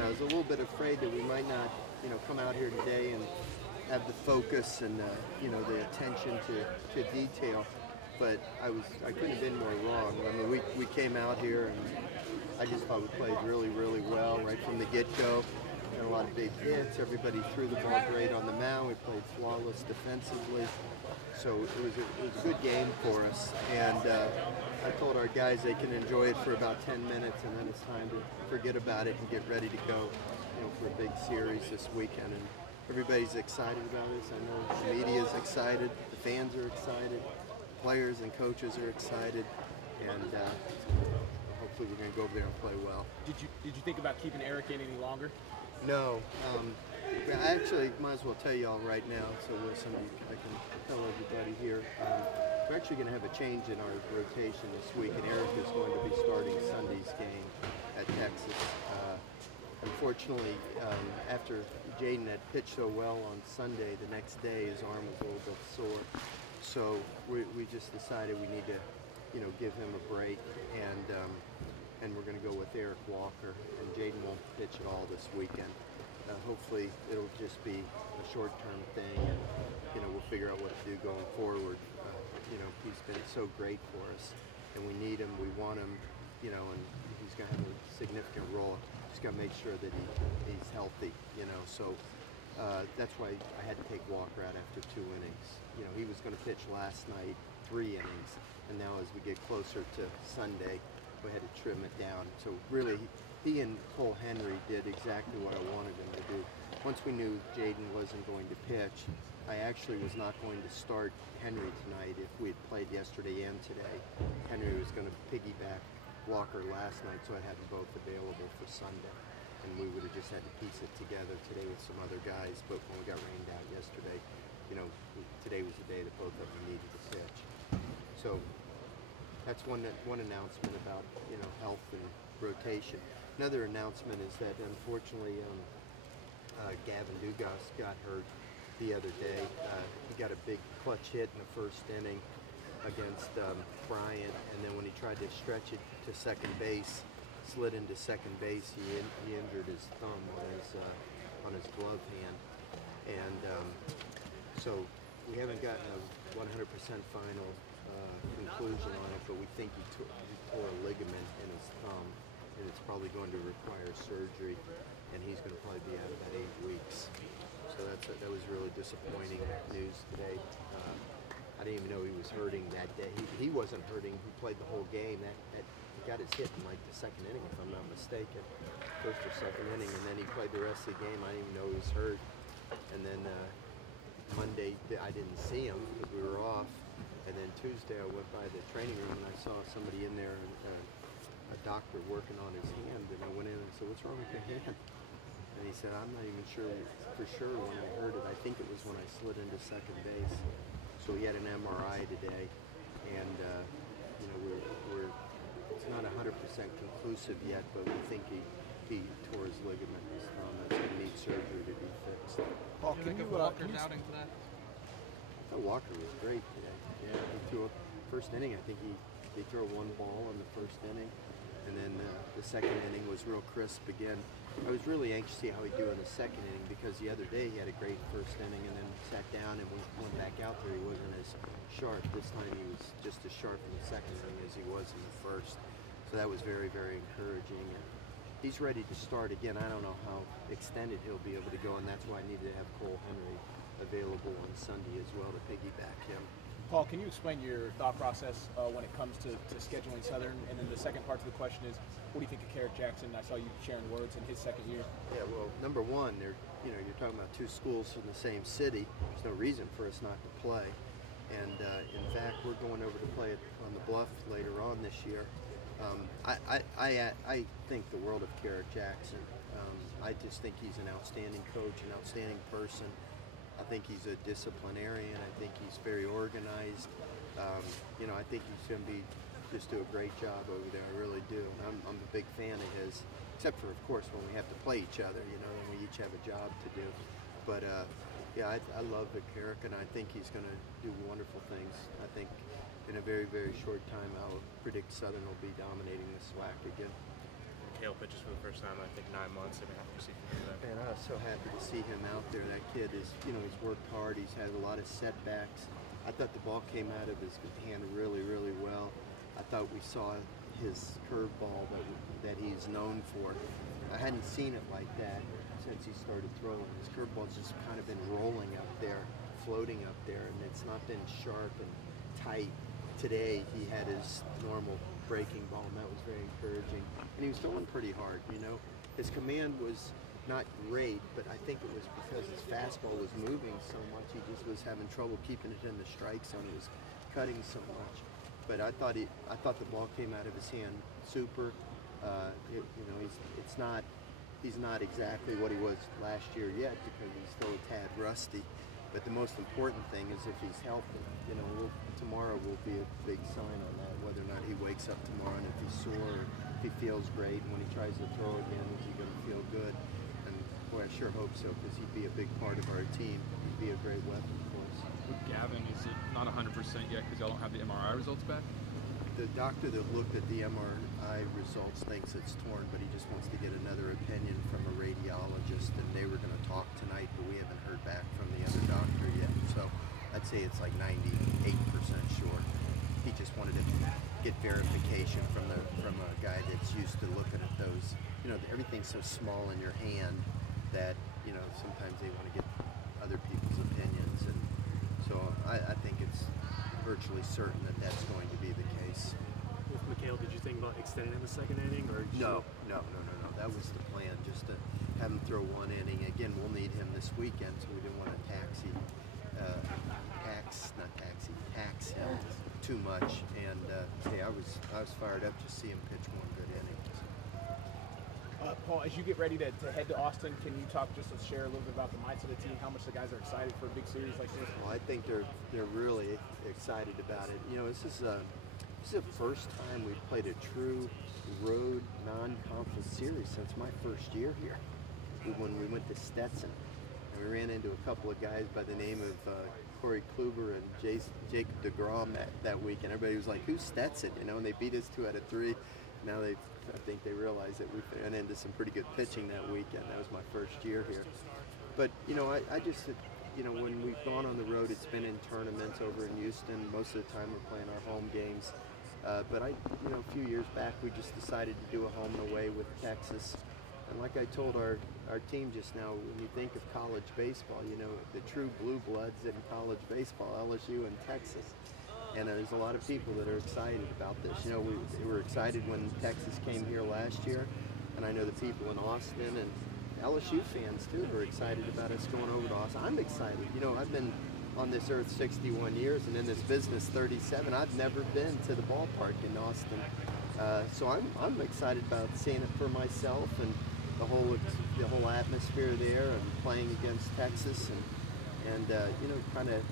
I was a little bit afraid that we might not, come out here today and have the focus and the attention to detail. But I couldn't have been more wrong. I mean, we came out here and I just thought we played really, really well right from the get-go. Had a lot of big hits. Everybody threw the ball great on the mound. We played flawless defensively. So it was a good game for us. And I told our guys they can enjoy it for about 10 minutes, and then it's time to forget about it and get ready to go, for a big series this weekend. And everybody's excited about this. I know the media is excited. The fans are excited. Players and coaches are excited. And hopefully we're going to go over there and play well. Did you think about keeping Eric in any longer? No. I actually might as well tell you all right now, so I can tell everybody here. We're actually going to have a change in our rotation this week, and Eric is going to be starting Sunday's game at Texas. Unfortunately, after Jaden had pitched so well on Sunday, the next day his arm was a little bit sore. So we just decided we need to, give him a break, and we're going to go with Eric Walker, and Jaden won't pitch at all this weekend. Hopefully it'll just be a short-term thing, and we'll figure out what to do going forward. He's been so great for us, and we need him, we want him, and he's going to have a significant role. Just got to make sure that he's healthy, so that's why I had to take Walker out after 2 innings. He was going to pitch last night 3 innings, and now as we get closer to Sunday, we had to trim it down. So really, he and Cole Henry did exactly what I wanted them to do. Once we knew Jaden wasn't going to pitch, I actually was not going to start Henry tonight if we had played yesterday and today. Henry was going to piggyback Walker last night, so I had them both available for Sunday. And we would have just had to piece it together today with some other guys, but when we got rained out yesterday, today was the day that both of them needed to pitch. So that's one announcement about health and rotation. Another announcement is that unfortunately Gavin Dugas got hurt the other day. He got a big clutch hit in the first inning against Bryant, and then when he tried to stretch it to second base, slid into second base, he injured his thumb on his glove hand, and so we haven't gotten a 100% final conclusion on it, but we think he tore a ligament in his thumb, and it's probably going to require surgery, and he's going to probably be out about 8 weeks. So that was really disappointing news today. I didn't even know he was hurting that day. He wasn't hurting. He played the whole game. He got his hit in like the second inning, if I'm not mistaken, first or second inning, and then he played the rest of the game. I didn't even know he was hurt. And then Monday I didn't see him because we were off. And then Tuesday I went by the training room and I saw somebody in there, a doctor working on his hand, and I went in and said, "What's wrong with your hand?" And he said, "I'm not even sure for sure when I heard it. I think it was when I slid into second base." So he had an MRI today, and it's not 100% conclusive yet, but we think he tore his ligament in his thumb. That's going to need surgery to be fixed. Paul, can you Walker's outing to that? I thought Walker was great today. Yeah, he threw a first inning. I think he threw one ball in the first inning, and then the second inning was real crisp again. I was really anxious to see how he'd do in the second inning because the other day he had a great first inning and then sat down and went back out there. He wasn't as sharp. This time he was just as sharp in the second inning as he was in the first. So that was very, very encouraging. And he's ready to start again. I don't know how extended he'll be able to go, and that's why I needed to have Cole Henry available on Sunday as well to piggyback him. Paul, can you explain your thought process when it comes to scheduling Southern? And then the second part to the question is, what do you think of Carrick Jackson? I saw you sharing words in his second year. Yeah, well, number one, you're talking about two schools in the same city. There's no reason for us not to play. And in fact, we're going over to play it on the Bluff later on this year. I think the world of Carrick Jackson. I just think he's an outstanding coach, an outstanding person. I think he's a disciplinarian. I think he's very organized. I think he's going to just do a great job over there. I really do. I'm a big fan of his, except for, of course, when we have to play each other, and we each have a job to do. But, I love Vic Carrick, and I think he's going to do wonderful things. I think in a very, very short time, I'll predict Southern will be dominating the SWAC again. Mikhail pitches for the first time in, I think, 9 months. I mean, how do you see him do that? Man, I was so happy to see him out there. That kid is, he's worked hard. He's had a lot of setbacks. I thought the ball came out of his hand really, really well. I thought we saw his curveball that he's known for. I hadn't seen it like that since he started throwing. His curveball's just kind of been rolling up there, floating up there, and it's not been sharp and tight. Today he had his normal breaking ball, and that was very encouraging. And he was throwing pretty hard, His command was not great, but I think it was because his fastball was moving so much. He just was having trouble keeping it in the strike zone. He was cutting so much. But I thought the ball came out of his hand super. He's not exactly what he was last year yet because he's still a tad rusty. But the most important thing is if he's healthy. Tomorrow will be a big sign on that, whether or not he wakes up tomorrow and if he's sore, or if he feels great, and when he tries to throw again, is he going to feel good? And boy, I sure hope so, because he'd be a big part of our team. He'd be a great weapon for us. With Gavin, is it not 100% yet because y'all don't have the MRI results back? The doctor that looked at the MRI results thinks it's torn, but he just wants to get another opinion from a radiologist, and they were going to talk tonight, but we haven't heard back from the other doctor yet. So I'd say it's like 98% sure. He just wanted to get verification from a guy that's used to looking at those. Everything's so small in your hand that sometimes they want to get other people's opinions, and so I think it's virtually certain that that's going to be the case. With Mikhail, did you think about extending in the second inning, or No. That was the plan, just to have him throw one inning. Again, we'll need him this weekend, so we didn't want to tax him too much. And I was fired up to see him pitch one good inning. Paul, as you get ready to head to Austin, can you share a little bit about the mindset of the team, how much the guys are excited for a big series like this? Well, I think they're really excited about it. This is the first time we've played a true road non-conference series since my first year here, when we went to Stetson. And we ran into a couple of guys by the name of Corey Kluber and Jacob DeGrom that week, and everybody was like, "Who's Stetson?" And they beat us 2 out of 3. Now I think they realize that we ran into some pretty good pitching that weekend. That was my first year here. But, I just, when we've gone on the road, it's been in tournaments over in Houston. Most of the time we're playing our home games. But a few years back, we just decided to do a home and away with Texas. And like I told our team just now, when you think of college baseball, the true blue bloods in college baseball, LSU and Texas. And there's a lot of people that are excited about this. We were excited when Texas came here last year, and I know the people in Austin and LSU fans too are excited about us going over to Austin. I'm excited. I've been on this earth 61 years and in this business 37. I've never been to the ballpark in Austin, so I'm excited about seeing it for myself and the whole atmosphere there, and playing against Texas and kind of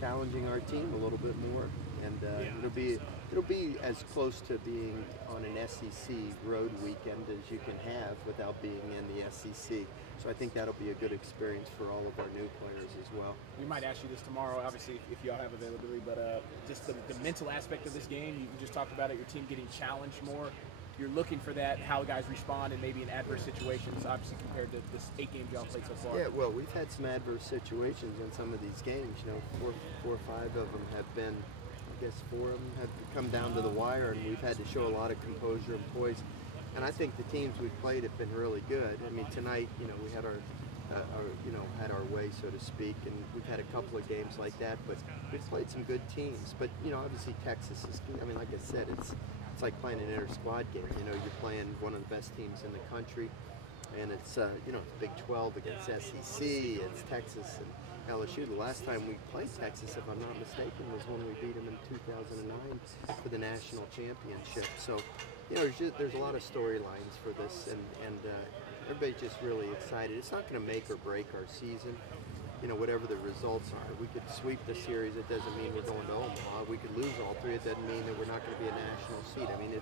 challenging our team a little bit more, and it'll be as close to being on an SEC road weekend as you can have without being in the SEC. So I think that'll be a good experience for all of our new players as well. We might ask you this tomorrow, obviously, if y'all have availability, but just the mental aspect of this game, you just talked about it, your team getting challenged more. You're looking for that, how guys respond in maybe in adverse situations, obviously compared to this 8 games y'all played so far. Yeah, well, we've had some adverse situations in some of these games. 4 or 5 of them have been, I guess 4 of them have come down to the wire, and we've had to show a lot of composure and poise. And I think the teams we've played have been really good. I mean, tonight, we had had our way, so to speak, and we've had a couple of games like that, but we've played some good teams. But, obviously Texas is, like I said, it's like playing an inter-squad game. You're playing one of the best teams in the country, and it's Big 12 against SEC. It's Texas and LSU. The last time we played Texas, if I'm not mistaken, was when we beat them in 2009 for the national championship. So, there's a lot of storylines for this, and everybody's just really excited. It's not going to make or break our season. Whatever the results are. We could sweep the series, it doesn't mean we're going to Omaha. We could lose all 3, it doesn't mean that we're not going to be a national seed. I mean,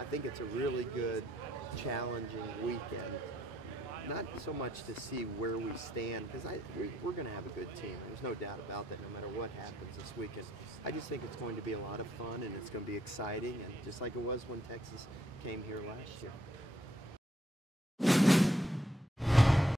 I think it's a really good, challenging weekend not so much to see where we stand, because we're going to have a good team. There's no doubt about that, no matter what happens this weekend. I just think it's going to be a lot of fun, and it's going to be exciting, and just like it was when Texas came here last year.